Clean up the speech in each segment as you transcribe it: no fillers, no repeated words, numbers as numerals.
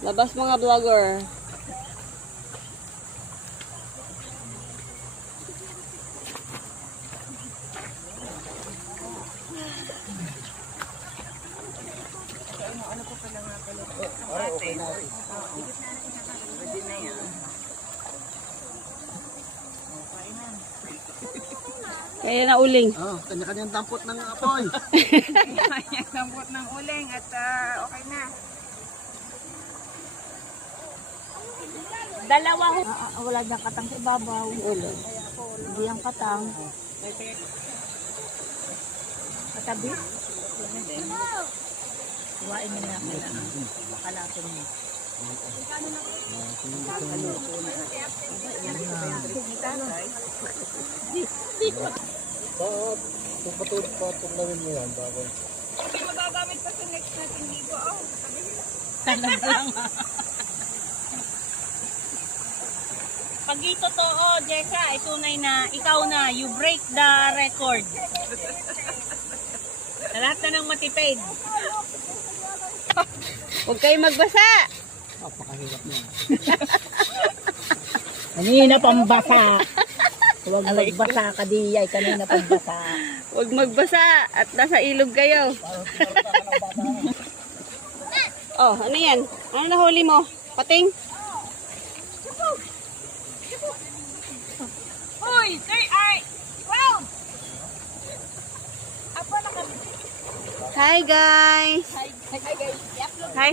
Labas mga vlogger. Ano po pala nga pala? Okay na. Pwede na yan. Kaya na uling. Kanya-kanyang dampot ng apoy. Kanya-kanyang dampot ng uling at okay na. Dalawa ho. Wala diyang katang sa ibabaw. Ulo. Hindi ang katang. Katabi? Iwain mo na kailangan. Kalapin mo. Patulog mo yan. Hindi magagamit pa sa next natin ligo. Pag ito totoo, Jessa, ay tunay na ikaw na, you break the record. Sa lahat na ng matipid. Huwag kayo magbasa. Napakahirap na. Kanina pambasa. Huwag magbasa ka diyay, kanina pambasa. Huwag magbasa at nasa ilog kayo. Oh, ano yan? Ano nahuli mo? Pating? Uy, sir, ay! Wow! Apa na kami? Hi guys! Hi guys. I-upload Hi!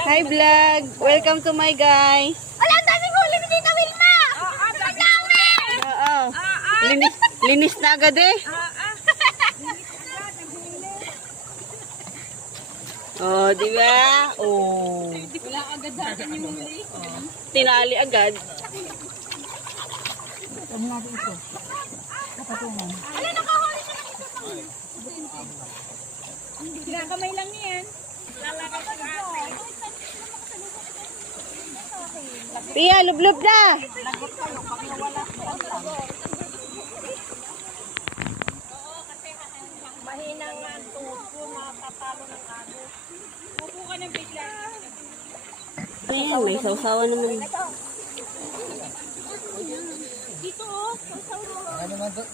Hi vlog! Welcome to my guys! Wala, ang daming huli ni Tita Wilma! Ang dami! Oo. Linis na agad eh. Oh, di ba? Oh. Wala agad sa akin yung huli. Tinali agad. Ano natin ito? Kapatungan. Ala, nakahuli siya ng ito. Kinakamay lang yan. Lalakad sa akin. Pia, lublub na! Lagot kayo pag nawala. Mahina nga ang tuhod ko, matatalo ng agos. Upo ka ng bigla. Ayan, may sausawa naman. Dito oh, sausaw mo.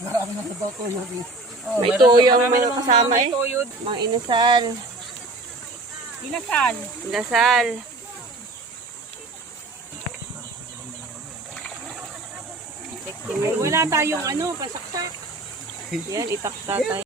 Marami na daw tuyo dito. May tuyo ang mga kasama eh. Tuyod. Mga inasal. Inasal. Inasal. Wala tayong ano, pasaksak. Yan, itakta tayo.